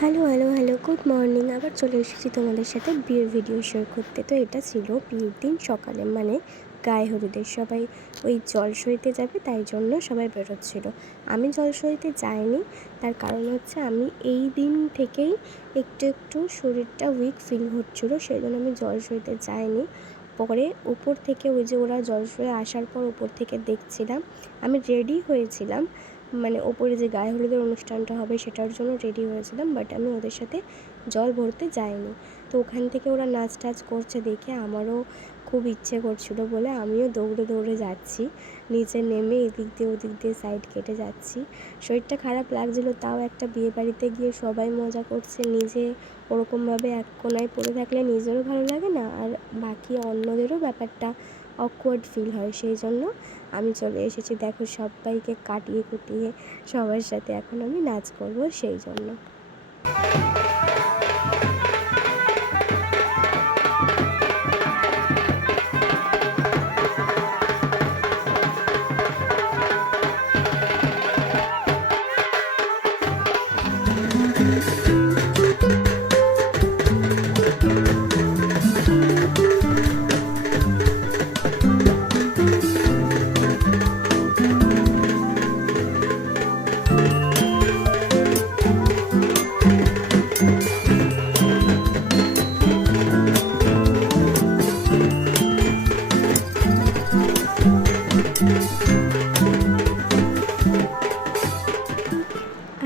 Hello hello hello good morning. আবার চলে এসেছি তোমাদের সাথে বিয়ের ভিডিও শেয়ার করতে। তো এটা ছিল বিয়ের দিন সকালে, মানে গায়ে হলুদের সবাই ওই জলসইতে যাবে, তাই জন্য সবাই বেরোচ্ছিল। আমি জলসইতে যাইনি, তার কারণ হচ্ছে আমি এই দিন থেকেই একটু একটু শরীরটা উইক ফিল হচ্ছিলো, সেই জন্য আমি জলসইতে যাইনি। পরে উপর থেকে ওই যে ওরা জলসয়ে আসার পর উপর থেকে দেখছিলাম, আমি রেডি হয়েছিলাম, মানে ওপরে যে গায়ে হলুদের অনুষ্ঠানটা হবে সেটার জন্য রেডি হয়েছিলাম, বাট আমি ওদের সাথে জল ভরতে যাইনি। তো ওখান থেকে ওরা নাচ টাচ করছে দেখে আমারও খুব ইচ্ছে করছিল বলে আমিও দৌড়ে দৌড়ে যাচ্ছি, নিচে নেমে এদিক দিয়ে ওদিক দিয়ে সাইড কেটে যাচ্ছি। শরীরটা খারাপ লাগছিলো, তাও একটা বিয়ে বাড়িতে গিয়ে সবাই মজা করছে, নিজে ওরকমভাবে এক কোনায় পড়ে থাকলে নিজেরও ভালো লাগে না, আর বাকি অন্যদেরও ব্যাপারটা অকওয়ার্ড ফিল হয়। সেই জন্য আমি চলে এসেছি, দেখো সবাইকে কাটিয়ে কুটিয়ে সবার সাথে এখন আমি নাচ করব সেই জন্য।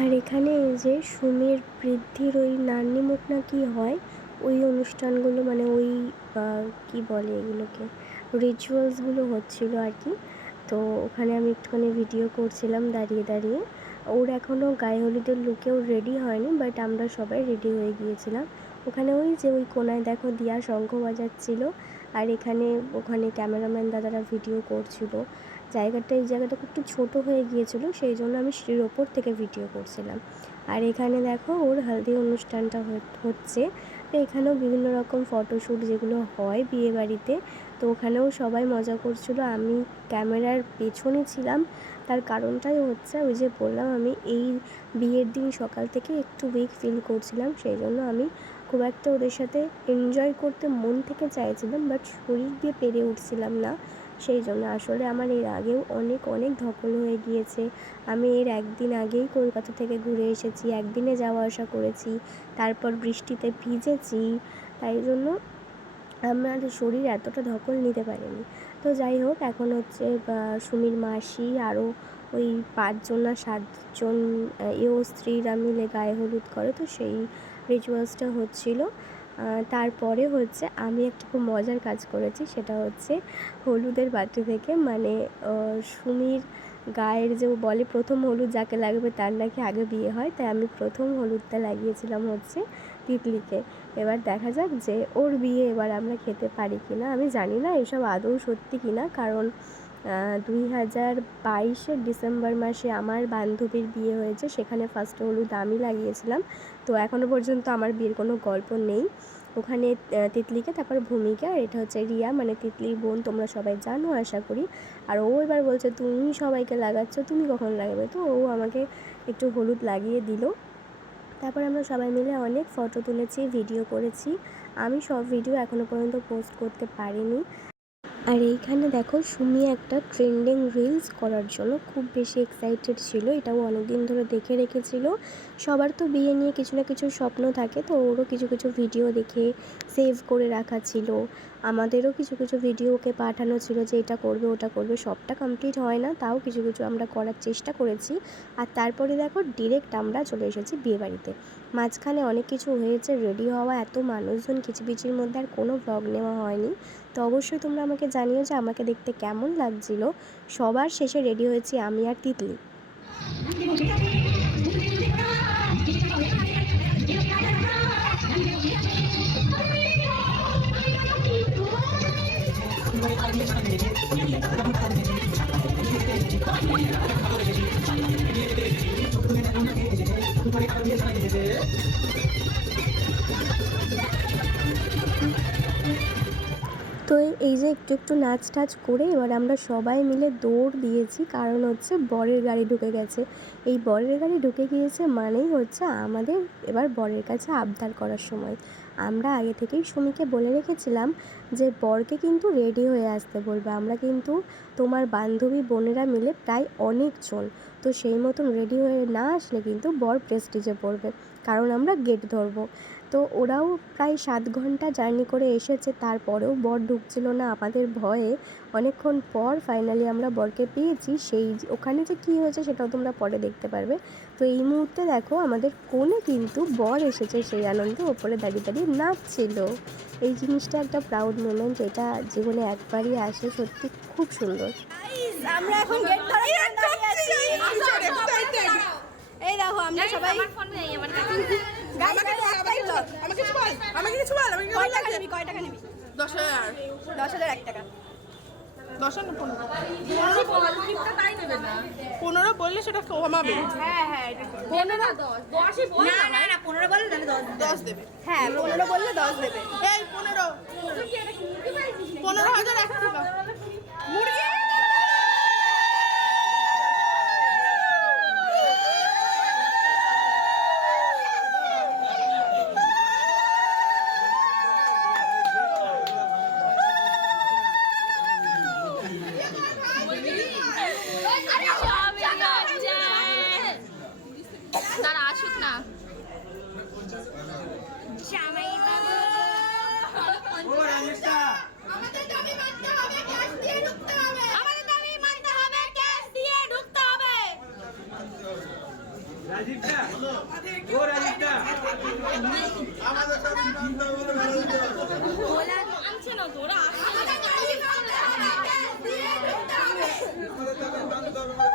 আর এখানে এই যে সুমির বৃদ্ধির ওই নান্নিমুখ না কি হয়, ওই অনুষ্ঠানগুলো, মানে ওই কি বলে এগুলোকে, রিচুয়ালসগুলো হচ্ছিলো আর কি। তো ওখানে আমি একটুখানি ভিডিও করছিলাম দাঁড়িয়ে দাঁড়িয়ে। ওর এখনও গায়ে হলুদের লুকেও রেডি হয়নি, বাট আমরা সবাই রেডি হয়ে গিয়েছিলাম। ওখানে ওই যে ওই কোনায় দেখো দিয়া শঙ্খ বাজাচ্ছিলো, আর ওখানে ক্যামেরাম্যান দাদারা ভিডিও করছিল। এই জায়গাটা একটু ছোট হয়ে গিয়েছিলো, সেই জন্য আমি সিঁড়ির ওপর থেকে ভিডিও করছিলাম। আর এখানে দেখো ওর হলদি অনুষ্ঠানটা হচ্ছে। তো এখানেও বিভিন্ন রকম ফটোশ্যুট যেগুলো হয় বিয়ে বাড়িতে, তো ওখানেও সবাই মজা করছিলো। আমি ক্যামেরার পেছনে ছিলাম, তার কারণটাই হচ্ছে ওই যে বললাম আমি এই বিয়ের দিন সকাল থেকে একটু উইক ফিল করছিলাম, সেই জন্য আমি খুব একটা ওদের সাথে এনজয় করতে মন থেকে চাইছিলাম, বাট শরীর দিয়ে পেরে উঠছিলাম না। সেই জন্য আসলে আমার এর আগেও অনেক অনেক ধকল হয়ে গিয়েছে। আমি এর একদিন আগেই কলকাতা থেকে ঘুরে এসেছি, একদিনে যাওয়া আসা করেছি, তারপর বৃষ্টিতে ভিজেছি, তাই জন্য আমার শরীর এতটা ধকল নিতে পারেনি। তো যাই হোক, এখন হচ্ছে সুমির মাসি আরও ওই 5জন না 7জন স্ত্রীরা মিলে গায়ে হলুদ করে, তো সেই রিচুয়ালসটা হচ্ছিলো। তারপরে হচ্ছে আমি একটা খুব মজার কাজ করেছি, সেটা হচ্ছে হলুদের বাটি থেকে, মানে সুমির গায়ের যে বলে প্রথম হলুদ যাকে লাগবে তার নাকি আগে বিয়ে হয়, তাই আমি প্রথম হলুদটা লাগিয়েছিলাম হচ্ছে তিতলিকে। এবার দেখা যাক যে ওর বিয়ে এবার আমরা খেতে পারি কি না। আমি জানি না এসব আদৌ সত্যি কি না, কারণ 2022-এর ডিসেম্বর মাসে আমার বান্ধবীর বিয়ে হয়েছে, সেখানে ফার্স্ট হলুদ আমি লাগিয়েছিলাম। তো এখনও পর্যন্ত আমার বিয়ের কোনো গল্প নেই। ওখানে তিতলিকে, তারপর ভূমিকা, আর এটা হচ্ছে রিয়া, মানে তিতলির বোন, তোমরা সবাই জানো আশা করি। আর ও এবার বলছে তুমি সবাইকে লাগাচ্ছ, তুমি কখন লাগাবে, তো ও আমাকে একটু হলুদ লাগিয়ে দিল। তারপর আমরা সবাই মিলে অনেক ফটো তুলেছি, ভিডিও করেছি। আমি সব ভিডিও এখনও পর্যন্ত পোস্ট করতে পারিনি। আর এইখানে দেখো সুমি একটা ট্রেন্ডিং রিলস করার জন্য খুব বেশি এক্সাইটেড ছিল, এটাও অনেক দিন ধরে দেখে রেখেছিল। সবার তো বিয়ে নিয়ে কিছু না কিছু স্বপ্ন থাকে, তো ওরও কিছু কিছু ভিডিও দেখে সেভ করে রাখা ছিল, আমাদেরও কিছু কিছু ভিডিও ওকে পাঠানো ছিল যে এটা করবে ওটা করবে। সবটা কমপ্লিট হয় না, তাও কিছু কিছু আমরা করার চেষ্টা করেছি। আর তারপরে দেখো ডিরেক্ট আমরা চলে এসেছি বিয়েবাড়িতে। মাঝখানে অনেক কিছু হয়েছে, রেডি হওয়া, এত মানুষজন কিচিবিচির মধ্যে আর কোনো ব্লগ নেওয়া হয়নি। তো অবশ্যই তোমরা আমাকে জানিও যে আমাকে দেখতে কেমন লাগছিল। সবার শেষে রেডি হয়েছি আমি আর তিতলি। তো এই যে একটু একটু নাচ টাচ করে এবার আমরা সবাই মিলে দৌড় দিয়েছি, কারণ হচ্ছে বরের গাড়ি ঢুকে গেছে। এই বরের গাড়ি ঢুকে গিয়েছে মানেই হচ্ছে আমাদের এবার বরের কাছে আবদার করার সময়। আমরা আগে থেকেই সুমিকে বলে রেখেছিলাম যে বরকে কিন্তু রেডি হয়ে আসতে বলবে, আমরা কিন্তু তোমার বান্ধবী বোনেরা মিলে প্রায় অনেকজন, তো সেই মতন রেডি হয়ে না আসলে কিন্তু বর প্রেস্টিজে পড়বে, কারণ আমরা গেট ধরবো। তো ওরাও প্রায় 7 ঘন্টা জার্নি করে এসেছে, তারপরেও বর ঢুকছিল না আমাদের ভয়ে। অনেকক্ষণ পর ফাইনালি আমরা বরকে পেয়েছি। সেই ওখানে যে কী হয়েছে সেটাও তোমরা পরে দেখতে পারবে। তো এই মুহূর্তে দেখো আমাদের কোণে কিন্তু বর এসেছে, সেই আনন্দে ওপরে দাঁড়িয়ে দাঁড়িয়ে নাচছিল। এই জিনিসটা একটা প্রাউড মোমেন্ট, এটা জীবনে একবারই আসে, সত্যি খুব সুন্দর। আমরা এখন গেট ধরাই আছি। এই দেখো আমরা সবাই আমার ফোন নেই, আমার কাছে আমাকে কিছু বল কয় টাকা নিবি 10,000 10,000 1 টাকা 10 না 15 তাই নেবে না 15 বললে সেটা কমাবে। হ্যাঁ 15 10ই বল না 15 বললে তাহলে 10 দেবে। হ্যাঁ 15 বললে 10 দেবে। এই 15,000 1 টাকা মুরগি। তারা আসুক না জামাই বাবু। আমাদের দাবি মানতে হবে, ক্যাশ দিয়ে ঢুকতে হবে। আমাদের দাবি মানতে হবে, ক্যাশ দিয়ে ঢুকতে হবে। রাজীবদা ও রাজীবদা আমাদের দাবি মানতে হবে, বলা আনছে না তোরা। আমাদের দাবি মানতে হবে, ক্যাশ দিয়ে ঢুকতে হবে। আমাদের দাবি মানতে হবে।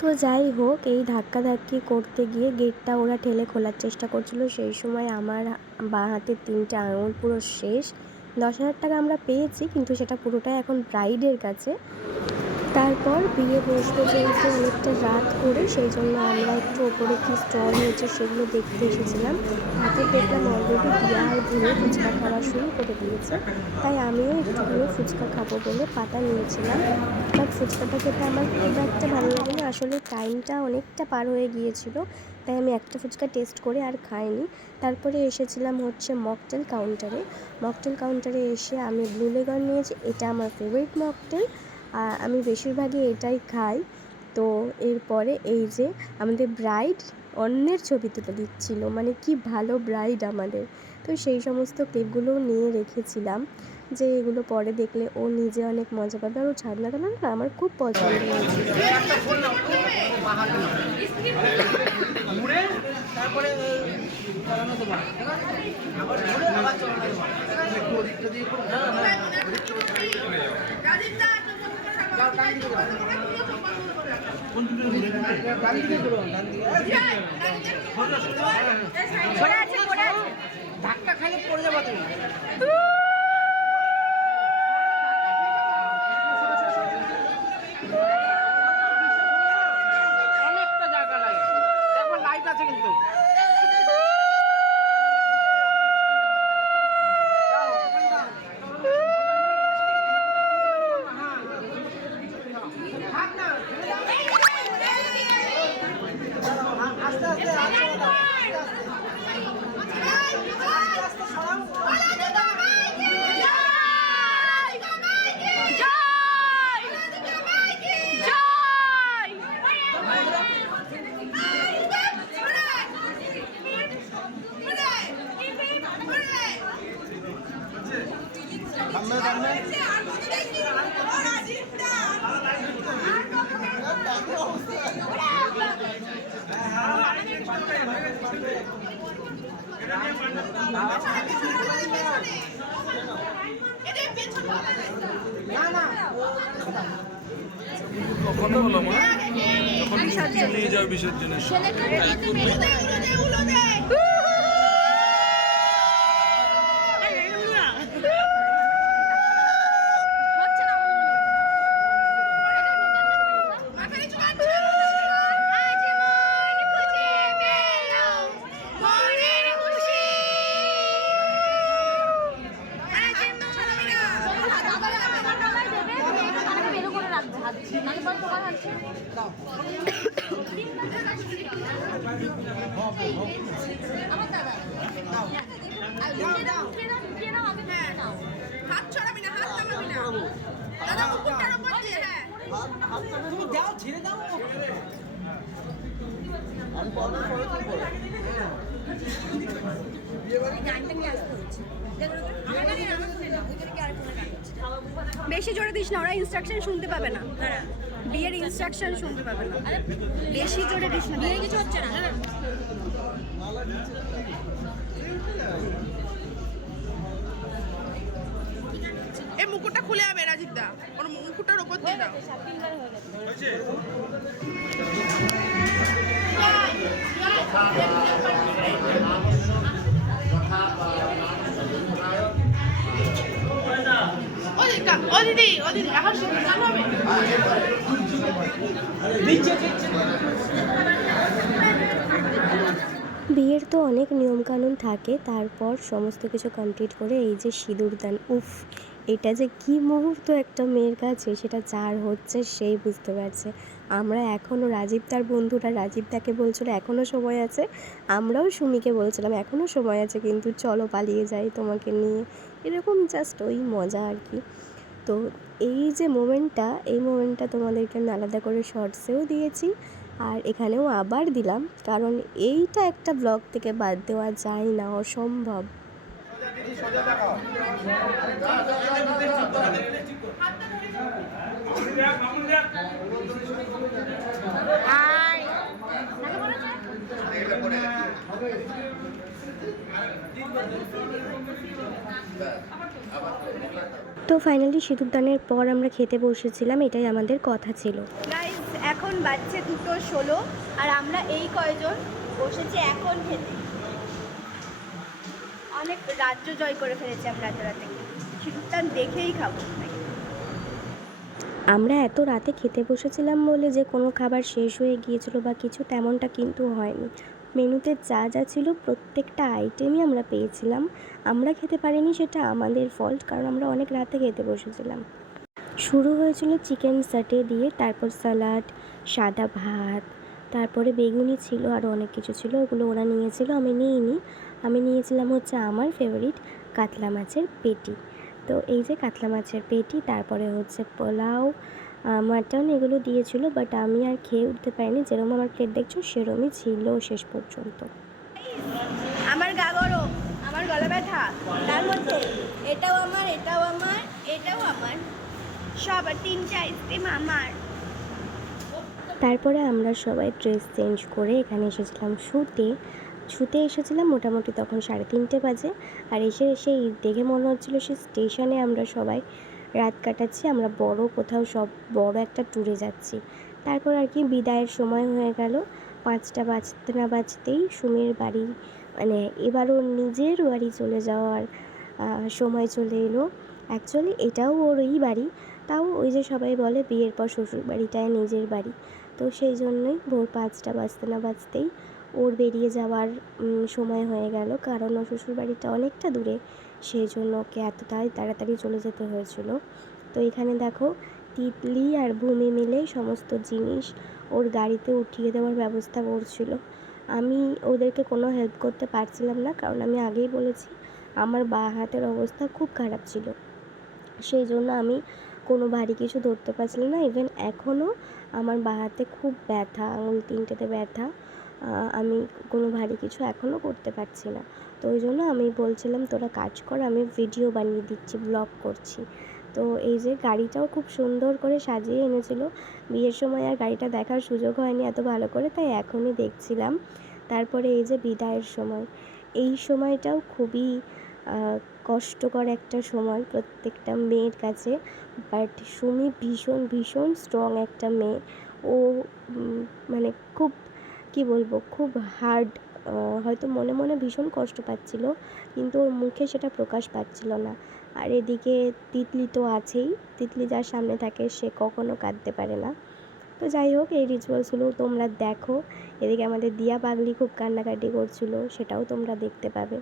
তো যাই হোক, এই ধাক্কাধাক্কি করতে গিয়ে গেটটা ওরা ঠেলে খোলার চেষ্টা করছিল, সেই সময় আমার বাঁ হাতের 3টে আঙুল পুরো শেষ। 10,000 টাকা আমরা পেয়েছি, কিন্তু সেটা পুরোটাই এখন ব্রাইডের কাছে। তারপর বিয়ে বসবে যেহেতু অনেকটা রাত করে, সেই জন্য আমরা একটু ওপরে কী স্টল হয়েছে সেগুলো দেখতে এসেছিলাম। তাতে দেখলাম অলরেডি বিয়ে আর ভুলে ফুচকা খাওয়া শুরু করে দিয়েছে, তাই আমিও একটুখানি ফুচকা খাবো বলে পাতা নিয়েছিলাম। বাট ফুচকাটা খেতে আমার খুব একটা ভালো লাগে না, আসলে টাইমটা অনেকটা পার হয়ে গিয়েছিল, তাই আমি একটা ফুচকা টেস্ট করে আর খাইনি। তারপরে এসেছিলাম হচ্ছে মকটেল কাউন্টারে। মকটেল কাউন্টারে এসে আমি ব্লু লেগার নিয়েছি, এটা আমার ফেভারিট মকটেল, আর আমি বেশিরভাগই এটাই খাই। তো এরপরে এই যে আমাদের ব্রাইড অন্যের ছবি তুলে দিচ্ছিল, মানে কি ভালো ব্রাইড আমাদের। তো সেই সমস্ত ক্লিপগুলোও নিয়ে রেখেছিলাম, যে এগুলো পরে দেখলে ও নিজে অনেক মজা পাবে, আর ও ছাদনা টানা না আমার খুব পছন্দ হয়েছিল। ধাক্কা খাইলে পড়ে যাবো তুমি। অনেকটা জায়গা লাগে, দেখো লাইট আছে কিন্তু। আস্তে আস্তে কখন বলো মা তখন নিয়ে যাও বিসর্জনের সময়। হাত ছড়াবি না, হাত নামাবি না। দাদা মুকুটটার উপর দিয়ে, হ্যাঁ। তুমি দাও, ছেড়ে দাও। বেশি জোরে দিস না, ওরা ইনস্ট্রাকশন শুনতে পাবে না। বিয়ের ইনস্ট্রাকশন শুনতে পাবে না, বেশি জোরে দিস না, বিয়ে কিছু হচ্ছে না। এই মুকুটটা খুলে যাবে রাজীব দা, ওর মুকুটটার উপর দিয়ে দাও। ও দিদি এখন চালু হবে। বিয়ের তো অনেক নিয়মকানুন থাকে, তারপর সমস্ত কিছু কমপ্লিট করে এই যে সিঁদুরদান, উফ, এটা যে কী মুহূর্ত একটা মেয়ের কাছে, সেটা যার হচ্ছে সেই বুঝতে পারছে। আমরা এখনও, রাজীব তার বন্ধুরা রাজীব তাকে বলছিল এখনও সময় আছে, আমরাও সুমিকে বলছিলাম এখনও সময় আছে, কিন্তু চলো পালিয়ে যাই তোমাকে নিয়ে, এরকম জাস্ট ওই মজা আর কি। তো এই যে মোমেন্টটা, এই মোমেন্টটা তোমাদেরকে আমি আলাদা করে শর্টসেও দিয়েছি আর এখানেও আবার দিলাম, কারণ এইটা একটা ব্লগ থেকে বাদ দেওয়া যায় না, অসম্ভব। তো ফাইনালি সিঁদুরদানের পর আমরা খেতে বসেছিলাম, এটাই আমাদের কথা ছিল। গাইস এখন বাজছে 2:16 আর আমরা এই কয়জন বসেছি এখন খেতে। অনেক রাজ্য জয় করে ফেলেছি আমরা এত রাতে, সিঁদুরদান দেখেই খাবো। আমরা এত রাতে খেতে বসেছিলাম বলে যে কোনো খাবার শেষ হয়ে গিয়েছিল বা কিছু, তেমনটা কিন্তু হয়নি। মেনুতে যা যা ছিল প্রত্যেকটা আইটেমই আমরা পেয়েছিলাম। আমরা খেতে পারিনি সেটা আমাদের ফল্ট, কারণ আমরা অনেক রাতে খেতে বসেছিলাম। শুরু হয়েছিল চিকেন সাটে দিয়ে, তারপর স্যালাড, সাদা ভাত, তারপরে বেগুনি ছিল, আরও অনেক কিছু ছিল, ওগুলো ওরা নিয়েছিল, আমি নিইনি। আমি নিয়েছিলাম হচ্ছে আমার ফেভারিট কাতলা মাছের পেটি। তো এই যে কাতলা মাছের পেটি, তারপরে হচ্ছে পোলাও, মাটন, এগুলো দিয়েছিল, বাট আমি আর খেয়ে উঠতে পারিনি। যেরকম আমার প্লেট দেখছো সেরকমই ছিল শেষ পর্যন্ত। আমার গা গরম, আমার গলা ব্যথা, তার মধ্যে এটাও আমার, এটাও আমার, এটাও আমার, সব 3টে আইসক্রিম আমার। তারপরে আমরা সবাই ড্রেস চেঞ্জ করে এখানে এসেছিলাম শুতে এসেছিলাম মোটামুটি তখন 3:30 বাজে। আর এসে দেখে মনে হচ্ছিলো সে স্টেশনে আমরা সবাই রাত কাটাচ্ছি, আমরা কোথাও সব বড় একটা ট্যুরে যাচ্ছি। তারপর আর কি বিদায়ের সময় হয়ে গেল, 5টা বাজতে না বাজতেই সুমির বাড়ি, মানে এবার ওর নিজের বাড়ি চলে যাওয়ার সময় চলে এলো। অ্যাকচুয়ালি এটাও ওরই বাড়ি, তাও ওই যে সবাই বলে বিয়ের পর শ্বশুর বাড়িটাই নিজের বাড়ি, তো সেই জন্যই ভোর 5টা বাজতে না বাজতেই ওর বেরিয়ে যাওয়ার সময় হয়ে গেল, কারণ ওর শ্বশুর বাড়িটা অনেকটা দূরে, সেই জন্য ওকে এতটাই তাড়াতাড়ি চলে যেতে হয়েছিল। তো এখানে দেখো তিতলি আর ভূমি মিলে সমস্ত জিনিস ওর গাড়িতে উঠিয়ে দেওয়ার ব্যবস্থা করছিল। আমি ওদেরকে কোনো হেল্প করতে পারছিলাম না, কারণ আমি আগেই বলেছি আমার বাঁ হাতের অবস্থা খুব খারাপ ছিল, সেই জন্য আমি কোনো ভারী কিছু ধরতে পারছিলাম না। ইভেন এখনও আমার বাঁ হাতে খুব ব্যথা, আঙুল 3টেতে ব্যথা। আমি কোনো ভারী কিছু এখনও করতে পারছি না। তো ওই জন্য আমি বলছিলাম তোরা কাজ কর, আমি ভিডিও বানিয়ে দিচ্ছি, ব্লগ করছি। তো এই যে গাড়িটাও খুব সুন্দর করে সাজিয়ে এনেছিল। বিয়ের সময় আর গাড়িটা দেখার সুযোগ হয়নি এত ভালো করে, তাই এখনই দেখছিলাম। তারপরে এই যে বিদায়ের সময়, এই সময়টাও খুবই কষ্টকর একটা সময় প্রত্যেকটা মেয়ের কাছে। বাট সুমি ভীষণ ভীষণ স্ট্রং একটা মেয়ে। ও মানে খুব কি বলবো, খুব হার্ড। হয়তো মনে মনে ভীষণ কষ্ট পাচ্ছিল, কিন্তু ওর মুখে সেটা প্রকাশ পাচ্ছিল না। আর এদিকে তিতলি তো আছেই, তিতলি যার সামনে থাকে সে কখনো কাঁদতে পারে না। তো যাই হোক, এই রিচুয়ালসগুলো তোমরা দেখো। এদিকে আমাদের দিয়া পাগলি খুব কান্নাকাটি করছিল, সেটাও তোমরা দেখতে পাবে।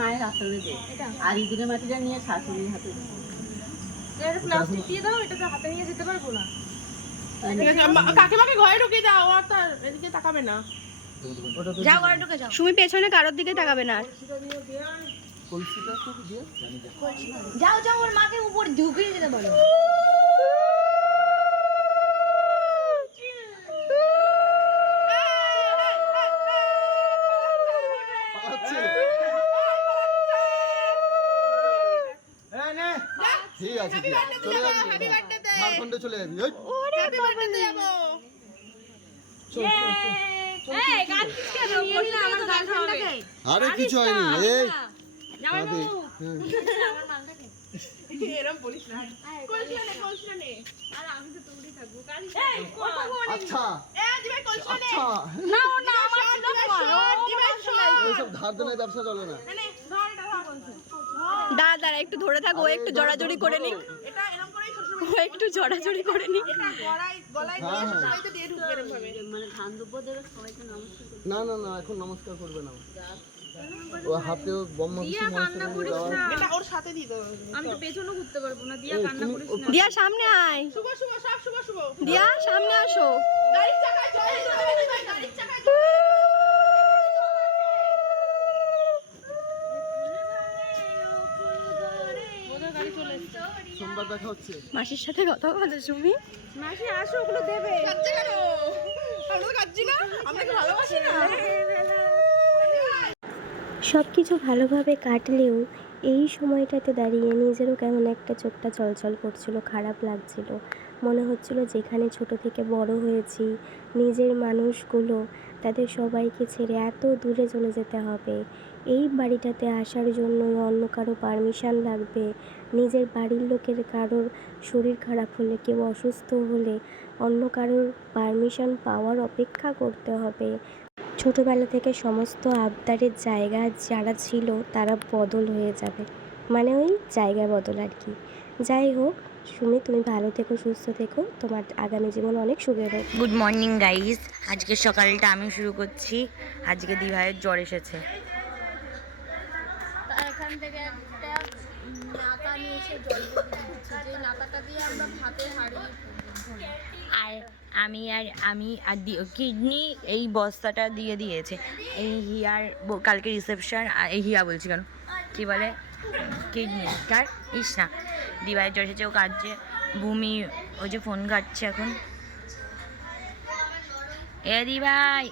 মায়ের আসলে দে আর ইঁদুরের মাটিটা নিয়ে শাশুড়ির হাতে দে। প্লাস্টিক দিয়ে দাও, এটাকে হাতে নিয়ে যেতে পারবো না। কাকিমাকে ঘরে ঢুকিয়ে দাও, আর তার এদিকে তাকাবে না। যাও ঘরে ঢুকে যাও। সুমি পেছনে কারোর দিকে তাকাবে না। যাও যাও ওর মাকে উপর ঢুকিয়ে দিতে বলো। ঠিক আছে, চলে যাবি, ঝাড়খণ্ডে চলে যাবি। আরে কিছু হয়নি, এই আচ্ছা আচ্ছা, এইসব ধার দেনার ব্যবসা চলে না। দাঁড়া একটু ধরে থাকো, একটু জড়াজড়ি করে নিক, ও একটু জড়াজড়ি করে নিক। না না না, এখন নমস্কার করবে না। ও হাতে বোমা ওর সাথে দিয়ে দাও। আমি তো পেছনে ঘুরতে পারবো না। দিয়া কান্না করিস না। দিয়া সামনে আয়, শুভ শুভ সব শুভ শুভ। দিয়া সামনে আসো। গাড়ির চাকায় জল দিতে হবে, গাড়ির চাকায়। সোমবার দেখা হচ্ছে। মাসির সাথে কথা বলো সুমি। মাসি আসো, ওগুলো দেবে। কাঁদছে কেন? আমরা তো কাঁদছি না, আমরা কি ভালোবাসি না? সব কিছু ভালোভাবে কাটলেও এই সময়টাতে দাঁড়িয়ে নিজেরও কেমন একটা চোখটা চলচল করছিল, খারাপ লাগছিল। মনে হচ্ছিল যেখানে ছোট থেকে বড় হয়েছি, নিজের মানুষগুলো তাদের সবাইকে ছেড়ে এত দূরে চলে যেতে হবে। এই বাড়িটাতে আসার জন্য অন্য কারো পারমিশন লাগবে। নিজের বাড়ির লোকের কারোর শরীর খারাপ হলে, কেউ অসুস্থ হলে অন্য কারোর পারমিশন পাওয়ার অপেক্ষা করতে হবে। ছোটোবেলা থেকে সমস্ত আবদারের জায়গা যারা ছিল তারা বদল হয়ে যাবে, মানে ওই জায়গা বদল আর কি। যাই হোক সুমি, তুমি ভালো থেকো, সুস্থ থেকো, তোমার আগামী জীবন অনেক সুখের হোক। গুড মর্নিং গাইস, আজকে সকালটা আমি শুরু করছি। আজকে দিভাইয়ের জ্বর এসেছে। এখান থেকে একটা নাকা নিয়ে এসে জল দিচ্ছি, যে নাকাটা দিয়ে আমরা ভাতের হাঁড়ি। আর আমি কিডনি এই বস্তাটা দিয়ে দিয়েছে। এই হিয়ার কালকে রিসেপশন, এই হিয়া বলছি কেন, কী বলে, কিডনি কার ইস না, দিভাইয়ের জ্বর এসেছে, ও কাঁদছে। ভূমি ওই যে ফোন ঘাটছে এখন। এ দিভাই